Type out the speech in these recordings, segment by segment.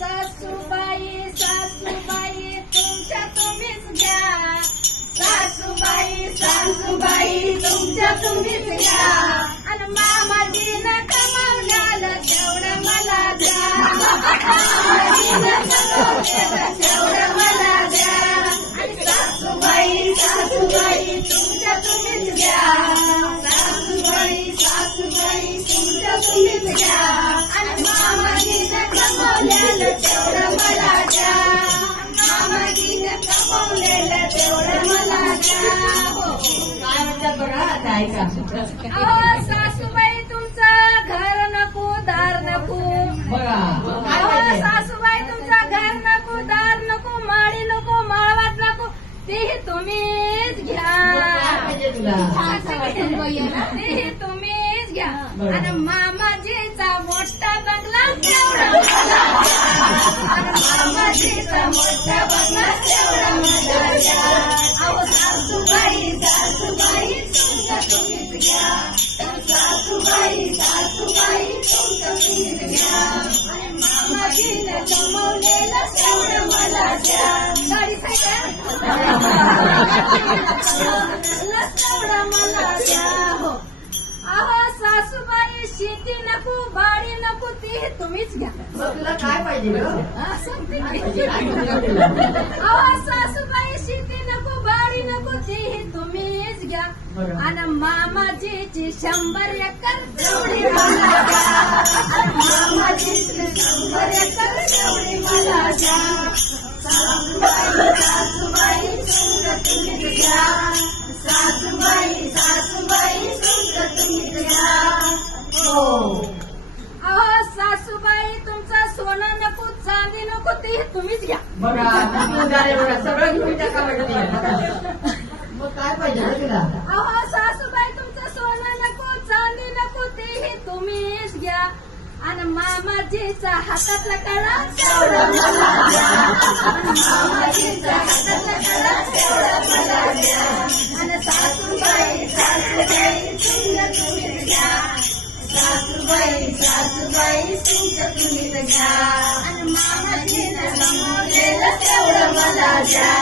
सासूबाई सासूबाई तुमच्या तुम्हीच घ्या. सासूबाई सासूबाई तुमच्या तुम्हीच घ्या. आणि मामाजीनं कमावल्याला तेवढं मला द्या. मामाजीनं कमावल्याला तेवढं मला द्या. आणि सासूबाई सासूबाई तुमच्या तुम्हीच घ्या. सासूबाई सासूबाई तुमच्या तुम्हीच घ्या. आणि मामाजीनं कमावल्याला तेवढं मला द्या. मामाजीनं कमावलेलं तेवढं मला द्या. काय म्हणतात बघा आता ऐका. अहो सासूबाई तुमचं घर नको दार नको. बघा काय अहो पाहिजे? सासूबाई तुमचं घर नको दार नको माळी नको माळवात नको तेही तुम्हीच घ्या. काय पाहिजे तुला? तेही तुम्हीच घ्या. बरं. आणि मामाजीचा मोठा बंगला तेवढा मला द्या. आणि मामाजीचा मोठा बंगला तेवढा मला द्या. अहो सासूबाई सासूबाई तुमचं तुम्हीच घ्या. सासूबाई सासूबाई तुमचं तुम्हीच घ्या. आणि मामाजीने जमवलेलं तेवढं मला द्या. गाडी सायकल तेवढं मला द्या. हो अहो सासूबाई शेती नको बाडी नको ती तुम्हीच घ्या. मग तुला काय पाहिजे ग? हा, सांगते की. काय पाहिजे तुला? अहो सासूबाई शेती नको बाडी नको ती तुम्हीच घ्या. बरं. आणि मामाजीची 100 एकर तेवढी मला द्या. आणि मामाजीची 100 एकर तेवढी मला द्या. सासूबाई सासूबाई तुमचं तुम्हीच घ्या. सासूबाई सासूबाई तुमचं तुम्हीच घ्या. हो. अहो सासूबाई तुमचं सोनं नको चांदी नको ते तुम्हीच घ्या. बघा कुठून झाले बघा सगळं घेऊन टाका वाटते. मग काय पाहिजे ग तुला? अहो सासूबाई तुमचं सोनं नको चांदी नको तेही तुम्हीच घ्या. आणि मामाजीचा हातातला कळा तेवढा मला द्या. आणि मामाजीचा हातातला कळा तेवढा मला द्या. आणि सासूबाई सासूबाई तुमचं तुम्हीच घ्या. सासूबाई सासूबाई तुमचं तुम्हीच घ्या. आणि मामाजीनं जमवलेलं तेवढं मला द्या.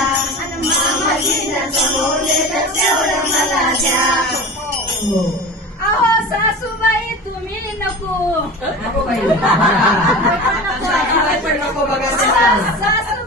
आणि मामाजीनं जमवलेलं तेवढं मला द्या. हो. अहो सासूबाई तुम्ही नको. नको बाई. सासूबाई पण नको बघा त्याला. सासू